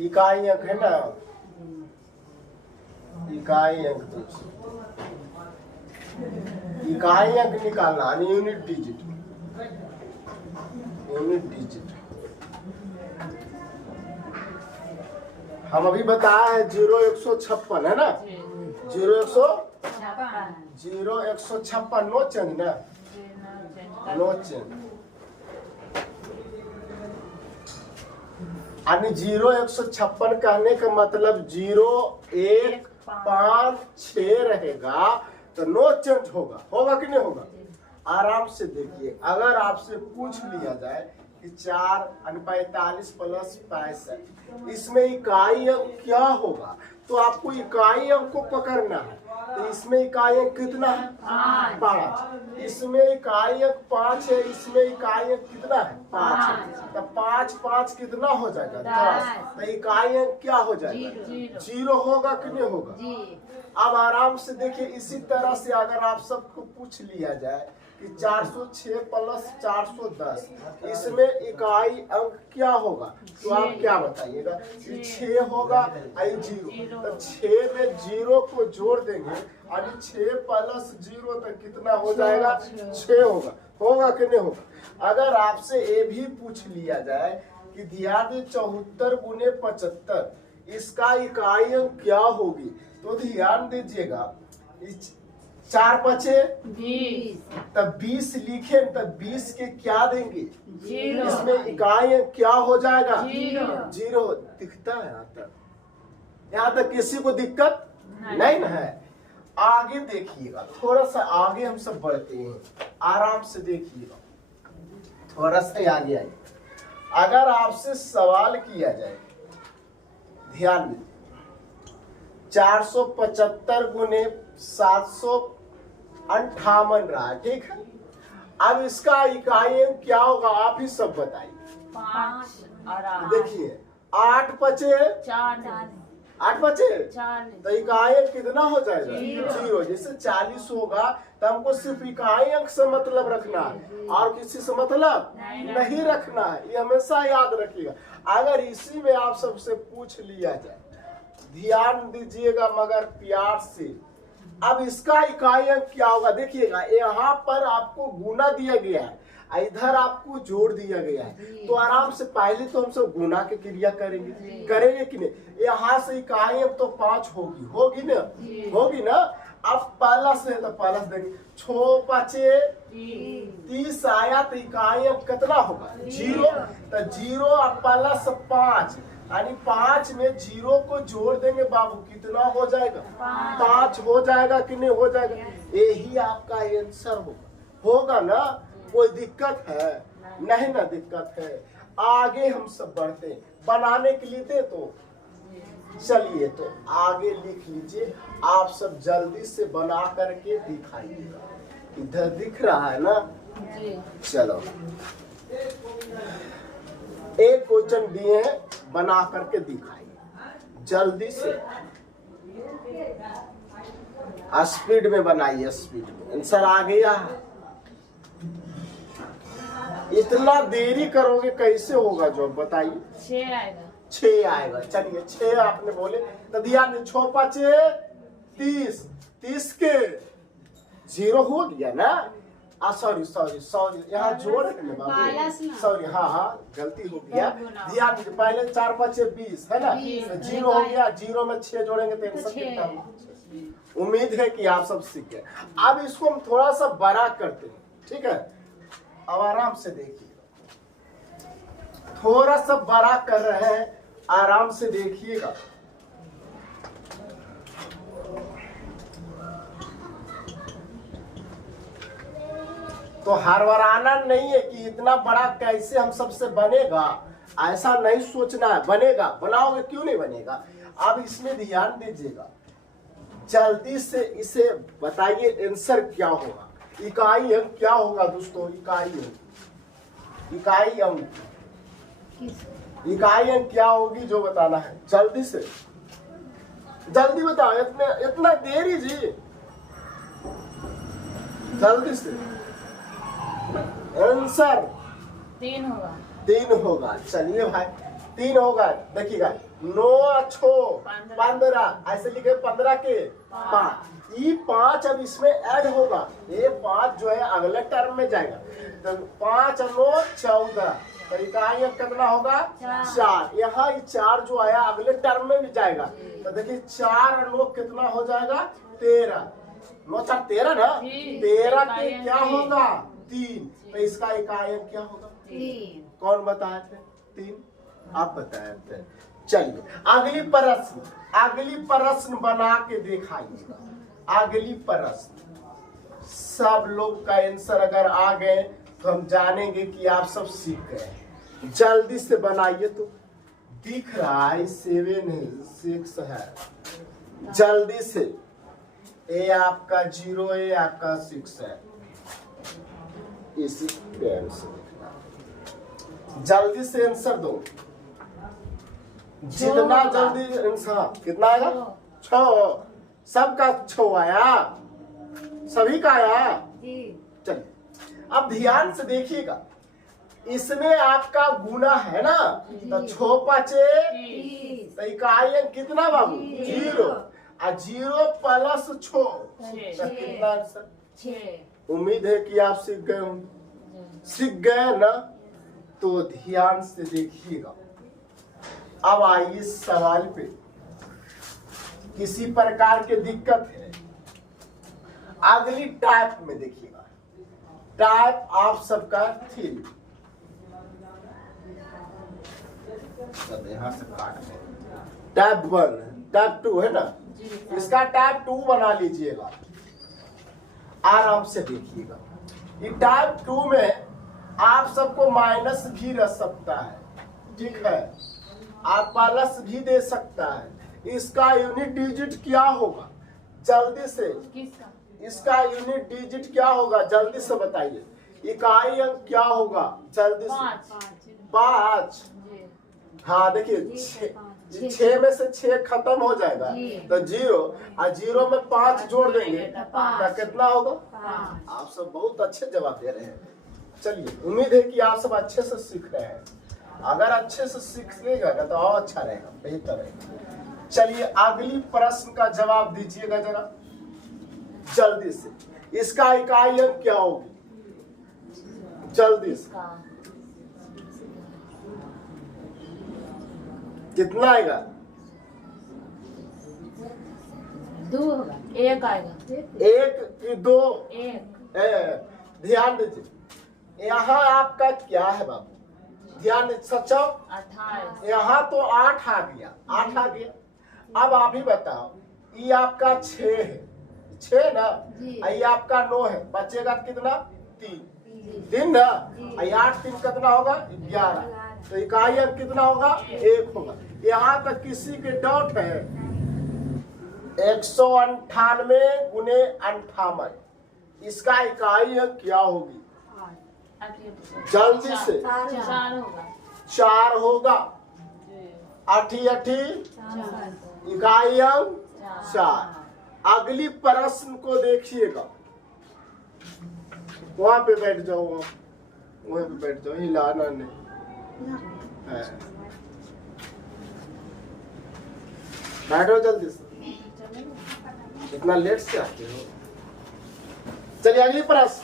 इकाई अंक है ना, इकाई अंक 200। इकाई अंक निकालना है, यूनिट डिजिट, यूनिट डिजिट। हम अभी बताया है 0-156 है ना, 0-156 नो चेंज ना, नो चेंज। यानी 0-156 कहने का मतलब 0-1-5-6 रहेगा तो नो चेंज होगा, होगा कि नहीं होगा? आराम से देखिए, अगर आपसे पूछ लिया जाए कि 4-45 + 65, इसमें इकाई अंक क्या होगा, तो आपको इकाई अंक को पकड़ना है। तो इसमें इकाई अंक कितना है? 5। इसमें इकाई अंक 5 है, इसमें इकाई अंक कितना है? 5 है। तो 5-5 कितना हो जाएगा? 10। तो इकाई अंक क्या हो जाएगा? 0 होगा कि नहीं होगा? अब आराम से देखिए, इसी तरह से अगर आप सबको पूछ लिया जाए कि 406 + 410, इसमें इकाई अंक क्या होगा, तो आप क्या बताइएगा? 6 होगा, 0। तो 6 में 0 को जोड़ देंगे, यानी 6 + 0 तो कितना हो जाएगा? 6 होगा, होगा कि नहीं होगा? अगर आपसे ये भी पूछ लिया जाए कि ध्यान दे 74 × 75, इसका इकाई अंक क्या होगी, तो ध्यान दीजिएगा, 4-5 20, तब 20 लिखे, तब 20 के क्या देंगे? 0। इसमें इकाई क्या हो जाएगा? 0 दिखता है यहाँ तक? यहाँ तक किसी को दिक्कत नहीं ना है? आगे देखिएगा, थोड़ा सा आगे हम सब बढ़ते हैं, आराम से देखिएगा, थोड़ा सा आगे आइए। अगर आपसे सवाल किया जाए, ध्यान दीजिए, 475 × 758 रहा है, ठीक है? अब इसका इकाई अंक क्या होगा, आप ही सब बताइए। 5। देखिए 8-5 4, 8-5 4, तो इकाई अंक कितना हो जाएगा? 0। जैसे 40 होगा तो हमको सिर्फ इकाई अंक से मतलब रखना है, और किसी से मतलब नहीं रखना है, ये हमेशा याद रखिएगा। अगर इसी में आप सबसे पूछ लिया जाए, ध्यान दीजिएगा मगर प्यार से, अब इसका इकाई अंक क्या होगा? देखिएगा, यहाँ पर आपको गुना दिया गया है, इधर आपको जोड़ दिया गया है, तो आराम से पहले तो हम सब गुना की क्रिया करेंगे, करेंगे कि नहीं? यहाँ से इकाई अंक तो 5 होगी, होगी ना, होगी ना? अब पहला से तो पहला से देंगे, 6-5 30 आया, तो इकाई अंक कितना होगा? 0। तो 0 अब पहला से 5, यानी 5 में 0 को जोड़ देंगे बाबू, कितना हो जाएगा? 5 हो जाएगा कि नहीं हो जाएगा? यही आपका आंसर होगा ना? कोई दिक्कत है? नहीं ना दिक्कत है। आगे हम सब बढ़ते हैं, बनाने के लिए दे तो चलिए, तो आगे लिख लीजिए, आप सब जल्दी से बना करके दिखाइएगा। इधर दिख रहा है ना? चलो, एक क्वेश्चन दिए हैं, बना करके दिखाइए जल्दी से, स्पीड में बनाइए, स्पीड में। आंसर आ गया, इतना देरी करोगे कैसे होगा जॉब, बताइए। 6 आएगा, 6 आएगा। चलिए 6 आपने बोले तो ध्यान दे, 6-5 30, 30 के 0 हो गया ना? सॉरी, यहाँ जोड़ है बाबू, सॉरी, हाँ गलती हो गया। ध्यान दीजिए, पहले 4-5 20 है ना, तो 0 हो गया, 0 में 6 जोड़ेंगे तो आंसर कितना होगा? उम्मीद है कि आप सब सीख गए। अब इसको हम थोड़ा सा बड़ा करते हैं, ठीक है? अब आराम से देखिए, थोड़ा सा बड़ा कर रहे हैं, आराम से देखिएगा। तो हरवराना नहीं है कि इतना बड़ा कैसे हम सबसे बनेगा, ऐसा नहीं सोचना है, बनेगा, बनाओगे क्यों नहीं बनेगा। अब इसमें ध्यान दीजिएगा, जल्दी से इसे बताइए, आंसर क्या होगा, इकाई अंक क्या होगा दोस्तों? इकाई अंक, इकाई अंक, इकाई अंक क्या होगी जो बताना है, जल्दी से, जल्दी बताओ, इतना देरी जी, जल्दी से। आंसर 3 होगा, 3 होगा। चलिए भाई, 3 होगा, देखिएगा 9 छो 15, ऐसे लिखे 15 के 5, ये 5 अब इसमें ऐड होगा, ये 5 जो है अगले टर्म में जाएगा, तो 5 और 9 14, तो इकाई अंक कितना होगा 4, यहाँ ये 4 जो आया अगले टर्म में भी जाएगा, तो देखिए 4 और 9 कितना हो जाएगा 13, 9 4 13 ना, 13 के क्या होगा 3, तो इसका इकाई अंक क्या होगा 3। कौन बताए थे 3? आप बताए थे। चलिए अगली प्रश्न बना के दिखाइएगा। अगली प्रश्न सब लोग का आंसर अगर आ गए तो हम जानेंगे कि आप सब सीख गए। जल्दी से बनाइए, तो दिख रहा है 7 है 6 है, जल्दी से। ए आपका 0 है, आपका 6 है, इसी पेन से लिखना। जल्दी से आंसर दो, जितना जल्दी आंसर कितना आएगा 6, सबका 6 आया, सभी का आया। चलिए अब ध्यान से देखिएगा, इसमें आपका गुना है ना, तो 6 5 तो इकाई अंक कितना बाबू 0, और 0 प्लस 6 कितना आंसर 6। उम्मीद है कि आप सीख गए होंगे, सीख गए ना, तो ध्यान से देखिएगा। अब आइए सवाल पे, किसी प्रकार की दिक्कत है अगली टाइप में देखिएगा, टाइप आप सबका 3, यहाँ से काट टाइप 1 टाइप 2 है ना, इसका टाइप 2 बना लीजिएगा। आराम से देखिएगा, ये टाइप 2 में आप सबको माइनस भी रह सकता है, ठीक है, आप प्लस भी दे सकता है। इसका यूनिट डिजिट क्या होगा जल्दी से, इसका यूनिट डिजिट क्या होगा जल्दी से बताइए। इकाई अंक क्या होगा जल्दी से 5। हाँ देखिए 6 में से 6 खत्म हो जाएगा, तो 0 और 0 में 5 जोड़ देंगे तो कितना होगा। आप सब बहुत अच्छे जवाब दे रहे हैं। चलिए उम्मीद है कि आप सब अच्छे से सीख रहे हैं, अगर अच्छे से सीखिएगा तो और अच्छा रहेगा, बेहतर रहेगा। चलिए अगली प्रश्न का जवाब दीजिएगा जरा जल्दी से। इसका इकाई अंक क्या होगी जल्दी से, कितना आएगा 2 होगा, 1 आएगा, 1 की 2 ध्यान दीजिए, यहाँ आपका क्या है बाबू, ध्यान सचो 28, यहाँ तो 8 आ गया, 8 आ गया। अब आप ही बताओ, ये आपका 6 है, 6 ना, ये आपका 9 है, बचेगा कितना 3 ना, 8 3 कितना होगा 11, तो इकाई अंक कितना होगा 1 होगा। यहाँ तक किसी के डाउट है 198 गुने 58, इसका इकाई अंक क्या होगी जल्दी से 4 होगा, 8 इकाई अंक 4। अगली प्रश्न को देखिएगा, वहां पे बैठ जाओ, वहां पे बैठ जाओ, हिलाना नहीं है। बैठो जल्दी से, इतना लेट से आते हो। चलिए अगली प्रश्न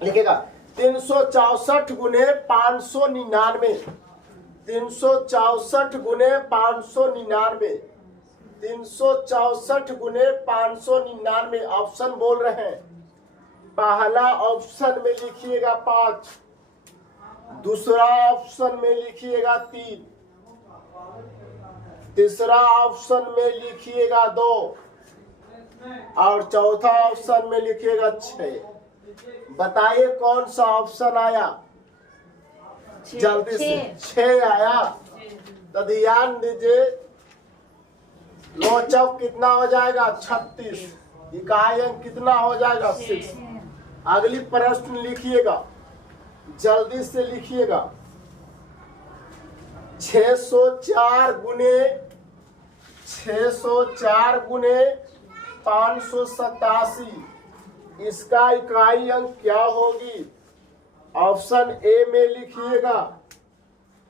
लिखेगा 364 गुने 599, 364 गुने 599, 364 गुने 599। ऑप्शन बोल रहे हैं, पहला ऑप्शन में लिखिएगा 5, दूसरा ऑप्शन में लिखिएगा 3, तीसरा ऑप्शन में लिखिएगा 2 और चौथा ऑप्शन में लिखिएगा 6। बताइए कौन सा ऑप्शन आया जल्दी से। 6 आया, तो ध्यान दीजिए, 9 चौक कितना हो जाएगा 36, इकाई अंक कितना हो जाएगा 6। अगली प्रश्न लिखिएगा जल्दी से लिखिएगा, 604 गुने 587, इसका इकाई अंक क्या होगी। ऑप्शन ए में लिखिएगा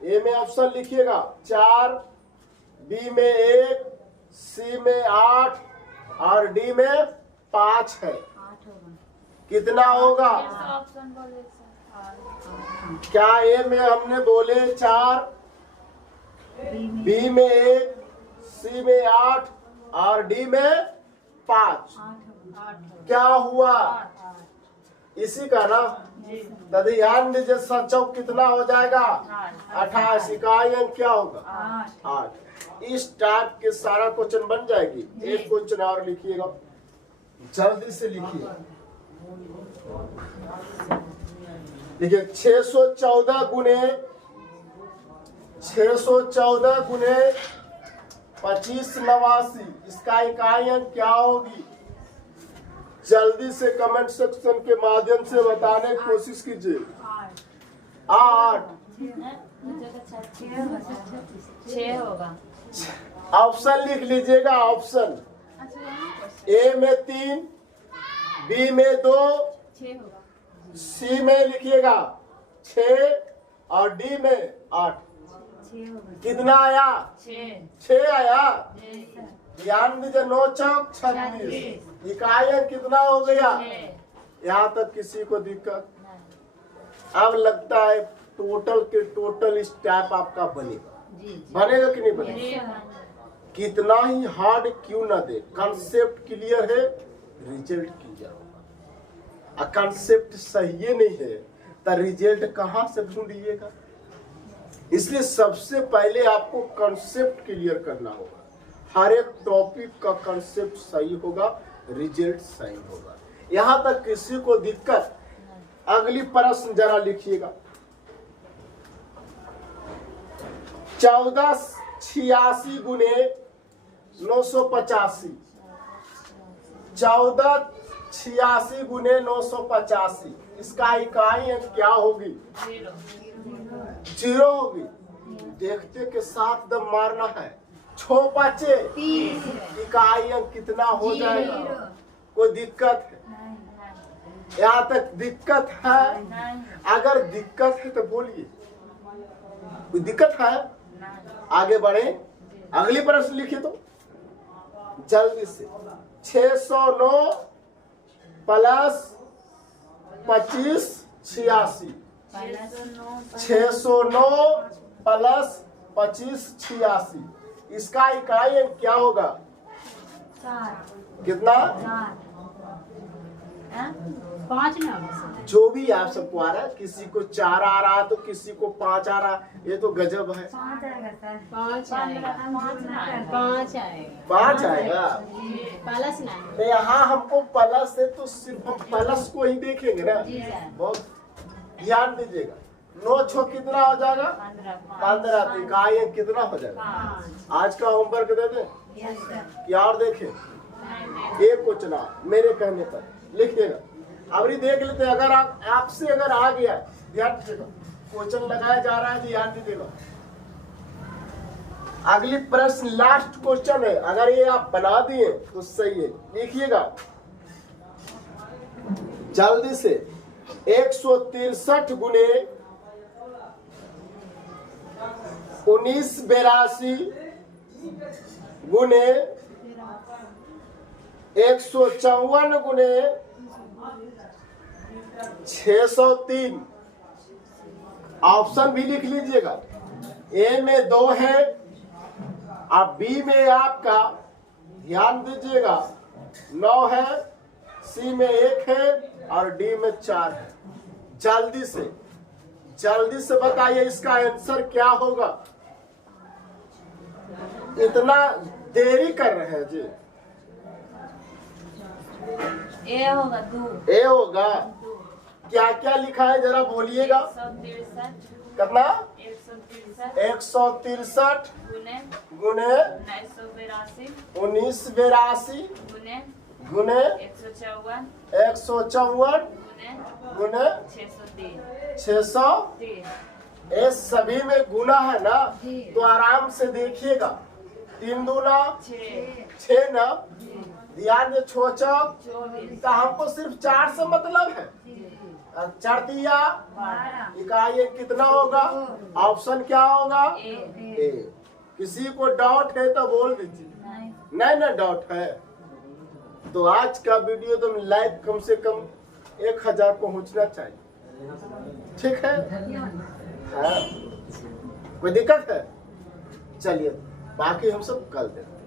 ए में ऑप्शन लिखिएगा 4, बी में 1, सी में 8 और डी में 5 है। 8 होगा। कितना होगा? ऑप्शन बोले सर। क्या ए में हमने बोले 4, बी में 1, सी में 8 और डी में 5? 8 क्या हुआ? 8 इसी का ना, तो ध्यान दीजिए। सचौक कितना हो जाएगा? 28। इकाई अंक क्या होगा? 8। इस टाइप के सारा क्वेश्चन बन जाएगी। एक क्वेश्चन और लिखिएगा, जल्दी से लिखिए। देखिए 614 गुने 2589, इसका इकाई अंक क्या होगी? जल्दी से कमेंट सेक्शन के माध्यम से बताने की कोशिश कीजिए। 8। 6 होगा। ऑप्शन लिख लीजिएगा। ऑप्शन ए में 3, बी में 2, 6 होगा। सी में लिखिएगा 6 और डी में 8। 6 होगा। कितना आया? 6 आया। जी। ध्यान दीजिए। 9 चौक 36। इकाई अंक कितना हो गया? यहाँ तक किसी को दिक्कत? अब लगता है टोटल के टोटल स्टेप आपका बनेगा। बनेगा कि नहीं बनेगा? कितना ही हार्ड क्यों ना दे, कंसेप्ट क्लियर है, रिजल्ट क्लियर होगा। कंसेप्ट सही नहीं है तो रिजल्ट कहाँ से ढूंढिएगा? इसलिए सबसे पहले आपको कंसेप्ट क्लियर करना होगा। हर एक टॉपिक का कंसेप्ट सही होगा, रिजल्ट सही होगा। यहाँ तक किसी को दिक्कत? अगली प्रश्न जरा लिखिएगा। 1486 गुने 985। 1486 गुने 985, इसका इकाई अंक क्या होगी? 0 होगी। देखते के साथ दम मारना है। 6 पाँचे 30, इकाई अंक कितना हो जाएगा? कोई दिक्कत है? यहाँ तक दिक्कत है? अगर दिक्कत है तो बोलिए। कोई दिक्कत है? आगे बढ़े। अगली प्रश्न लिखिए तो जल्दी से। 609 प्लस 25 86। 609 प्लस 25 86, इसका इकाई अंक क्या होगा? 4। कितना? 5 ना। जो भी आप सबको आ रहा है, किसी को 4 आ रहा है तो किसी को 5 आ रहा है। ये तो गजब है। 5 आएगा सर। 5 आएगा। 5 आएगा। प्लस नहीं। तो यहाँ हमको प्लस है तो सिर्फ हम प्लस को ही देखेंगे ना। बहुत ध्यान दीजिएगा। 9 छो कितना हो जाएगा? 15। तो इकाई अंक कितना हो जाएगा? आज का होमवर्क दे दें क्या और देखें? एक को चला मेरे कहने पर लिखिएगा। अभी देख लेते हैं। अगर आपसे अगर आ गया, ध्यान दीजिएगा। क्वेश्चन लगाया जा रहा है, ध्यान दीजिएगा। अगली प्रश्न लास्ट क्वेश्चन है। अगर ये आप बना दिए तो सही है। लिखिएगा जल्दी से। 163 गुने 1982 गुने 154 गुने 603। ऑप्शन भी लिख लीजिएगा। ए में 2 है और बी में आपका ध्यान दीजिएगा 9 है, सी में 1 है और डी में 4 है। जल्दी से बताइए इसका आंसर क्या होगा? इतना देरी कर रहे हैं जी। ए होगा 2। ए होगा। क्या क्या लिखा है जरा बोलिएगा। 163 कितना? 163 गुने 1982 गुने 154 गुने 603। ये सभी में गुना है ना, तो आराम से देखिएगा। 3 दूना 6 ना। ध्यान दे। 6 चौक तो हमको सिर्फ 4 से मतलब है। चार तिया इकाई कितना होगा? ऑप्शन क्या होगा? ए। किसी को डाउट है तो बोल दीजिए। नहीं ना डाउट है तो आज का वीडियो तुम लाइक कम से कम 1000 पहुंचना चाहिए। ठीक है? हाँ। कोई दिक्कत है? चलिए बाकी हम सब कल देखते हैं।